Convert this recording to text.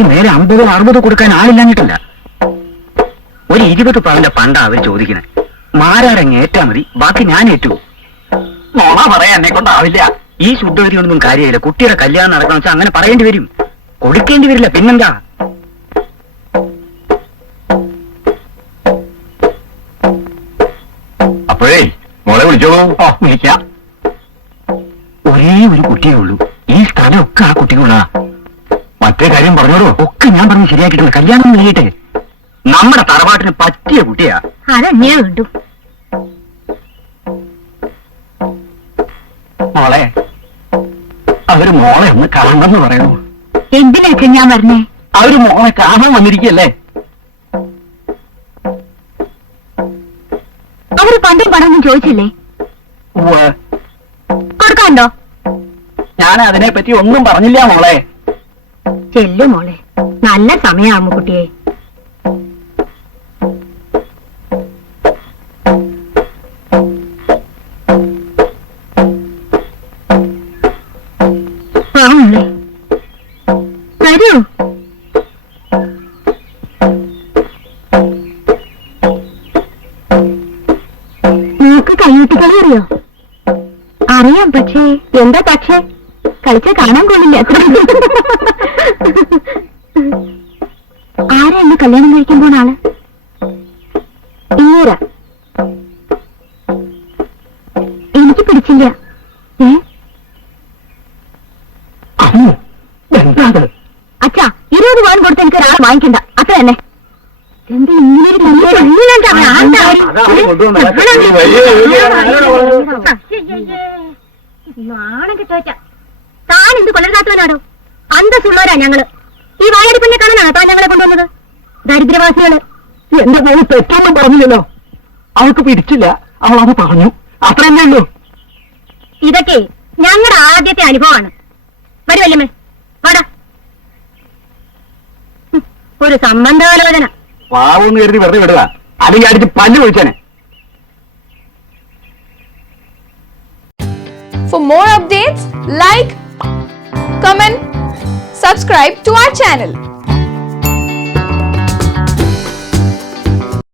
അതിന് മേലെ 50-60 കൊടുക്കാൻ ആളില്ലാഞ്ഞിട്ടല്ല. ഒരു 20 പവന്റെ പണ്ടാ അവർ ചോദിക്കുന്നത്. മാരാരങ്ങ് ഏറ്റാ മതി, ബാക്കി ഞാൻ ഏറ്റു. നോണ പറയാൻ എന്നെ കൊണ്ടാവില്ല. ഈ ശുദ്ധഗതിയൊന്നും കാര്യമില്ല. കുട്ടിയുടെ കല്യാണം നടക്കണം വെച്ചാൽ അങ്ങനെ പറയേണ്ടി വരും. കൊടുക്കേണ്ടി വരില്ല, പിന്നെന്താ? അപ്പോഴേ മോളെ വിളിച്ചോളൂ. വിളിക്കാം. ഒരേ ഒരു കുട്ടിയേ ഉള്ളൂ. ഈ സ്ഥലമൊക്കെ ആ കുട്ടിക്കുള്ളതാ. മറ്റേ കാര്യം പറഞ്ഞോളൂ. ഒക്കെ ഞാൻ പറഞ്ഞ് ശരിയാക്കിയിട്ടുണ്ട്. കല്യാണം കഴിയട്ടെ. നമ്മുടെ തറവാട്ടിന് പറ്റിയ കുട്ടിയാ. അതെന്നെയാ വേണ്ടു. മോളെ, അവര് മോളെ ഒന്ന് കാണണമെന്ന് പറയണു. എന്തിനൊക്കെ ഞാൻ പറഞ്ഞേ? അവര് മോളെ കാണാൻ വന്നിരിക്കല്ലേ. അവര് പണ്ടും പണമൊന്നും ചോദിച്ചില്ലേ? കൊടുക്കാണ്ടോ? ഞാൻ അതിനെ പറ്റി ഒന്നും പറഞ്ഞില്ല മോളെ. ചെല്ലു മോളെ, നല്ല സമയാ അമ്മുക്കുട്ടിയെ. മോളെ വരൂ. നിനക്ക് കൈയൂട്ടിക്കളി അറിയോ? അറിയാം, പക്ഷേ എന്താ പക്ഷേ? കളിച്ച കാണാൻ കൊള്ളില്ല. ആരാ എന്നെ കല്യാണം കഴിക്കുമ്പോൾ ആള്? ഈര. എനിക്ക് പിടിച്ചില്ല. അച്ഛാ, 20 പവൻ കൊടുത്ത് എനിക്ക് ഒരാളെ വാങ്ങിക്കണ്ട, അത്ര തന്നെ. എന്താ ഇങ്ങനെ നാണം കിട്ടോച്ച. താൻ എന്ത് കൊല്ലരാത്തവനാടോ? അന്തസ്സുള്ളവരാ ഞങ്ങള്. ഈ വായടിപ്പിന്നെ കാണാനാണ് താൻ ഞങ്ങളെ കൊണ്ടുവന്നത്? ദരിദ്രവാസികള്. എന്റെ മോള് തെറ്റൊന്നും പറഞ്ഞില്ലല്ലോ. അവൾക്ക് പിടിച്ചില്ല, അവൾ അത് പറഞ്ഞു, അത്ര തന്നെ ഉള്ളൂ. ഇതൊക്കെ ഞങ്ങളുടെ ആദ്യത്തെ അനുഭവമാണ്. വരൂ വല്യമ്മേ, വാടാ. ഒരു സംബന്ധാലോചന. പാവെന്ന് കരുതി വെറുതെ വിടുക, അല്ലെങ്കിൽ അടിച്ച് പല്ല് വിളിച്ചേനെ. For more updates, like, comment, subscribe to our channel.